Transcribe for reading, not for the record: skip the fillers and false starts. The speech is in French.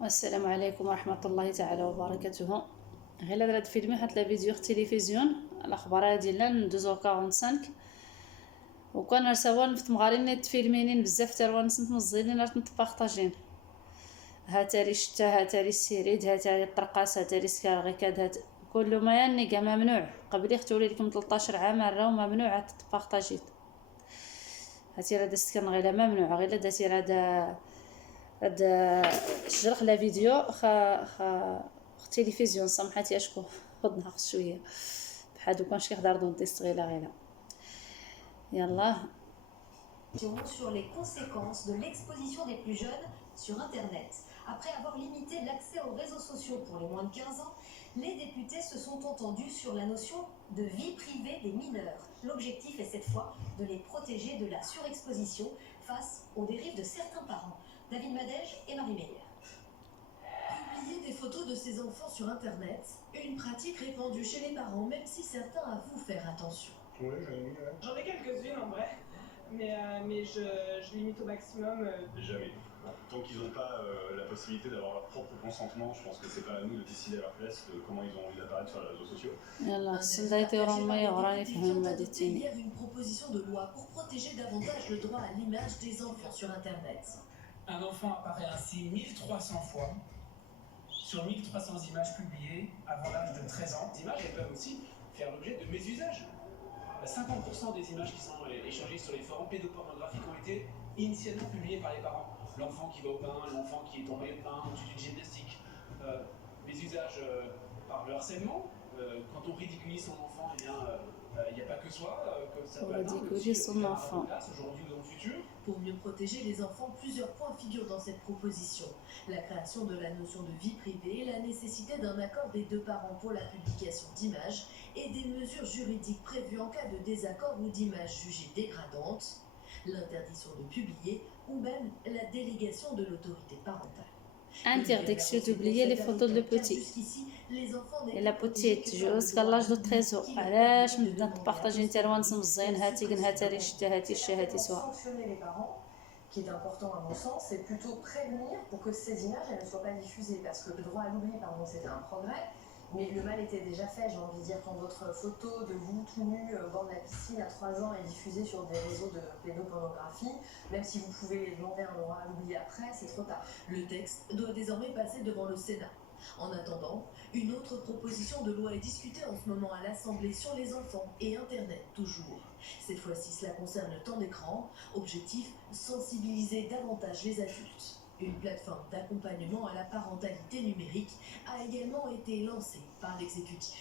والسلام عليكم ورحمة الله تعالى وبركاته. غير هاد فيلمي حط لا فيديو في التلفزيون الاخبار ديالنا 2:45 وكان رساوان في تمغارين فيلمينين بزاف تروانس مزينين راه نتبارطاجين. ها تاري شتا، ها تاري السيريد، ها تاري الطرقاس، ها تاري سكارغيكاد، هات كل ما يعني كاع ممنوع. قبل يختولي لكم 13 عام راه ممنوع تبارطاجيت. هاتي راه داست غير ممنوع غير داتي راه هاد شجرخ لا فيديو التلفزيون سمحتي اشكو خد ناقص شويه بحال دوكا كيهضر دونتيست غير يلا. Sur les conséquences de l'exposition des plus jeunes sur Internet. Après avoir limité l'accès aux réseaux sociaux pour les moins de 15 ans, les députés se sont entendus sur la notion de vie privée des mineurs. L'objectif est cette fois de les protéger de la surexposition face aux dérives de certains parents. David Madej et Marie Meyer. Publier des photos de ses enfants sur Internet, une pratique répandue chez les parents, même si certains avouent faire attention. Oui, j'en ai quelques-unes en vrai, mais je limite au maximum. Jamais. Tant qu'ils n'ont pas la possibilité d'avoir leur propre consentement, je pense que c'est pas à nous de décider à leur place de comment ils ont envie d'apparaître sur les réseaux sociaux. Il y a une proposition de loi pour protéger davantage le droit à l'image des enfants sur Internet. Un enfant apparaît ainsi 1300 fois sur 1300 images publiées avant l'âge de 13 ans. Les images elles peuvent aussi faire l'objet de mésusage. 50% des images qui sont échangées sur les forums pédopornographiques ont été initialement publiées par les parents. L'enfant qui va au bain, l'enfant qui est tombé de bain au-dessus d'une gymnastique. Mésusage par le harcèlement. Quand on ridiculise son enfant, il n'y a pas que soi, comme ça peut ridiculiser son enfant. Aujourd'hui ou dans le futur. Pour mieux protéger les enfants, plusieurs points figurent dans cette proposition. La création de la notion de vie privée, la nécessité d'un accord des deux parents pour la publication d'images et des mesures juridiques prévues en cas de désaccord ou d'images jugées dégradantes, l'interdiction de publier ou même la délégation de l'autorité parentale. Interdiction d'oublier les photos de le petit et la petite jusqu'à l'âge de 13 ans. علاش نبدا نبارطاجي نتا روانس مزيان هاتي هاتي شتا هاتي شتا هاتي سوا. Sanctionner les parents, qui est important à mon sens, c'est plutôt prévenir pour que ces images elles ne soient pas diffusées, parce que le droit à l'oubli, pardon, c'était un progrès, mais le mal était déjà fait. J'ai envie de dire, quand votre photo de vous tout nu au bord de la piscine à 3 ans est diffusée sur des réseaux de pédopornographie, même si vous pouvez demander un droit à l'oubli après, c'est trop tard. Le texte doit désormais passer devant le Sénat. En attendant, une autre proposition de loi est discutée en ce moment à l'Assemblée sur les enfants et Internet toujours. Cette fois-ci, cela concerne le temps d'écran. Objectif, sensibiliser davantage les adultes. Une plateforme d'accompagnement à la parentalité numérique a également été lancée par l'exécutif.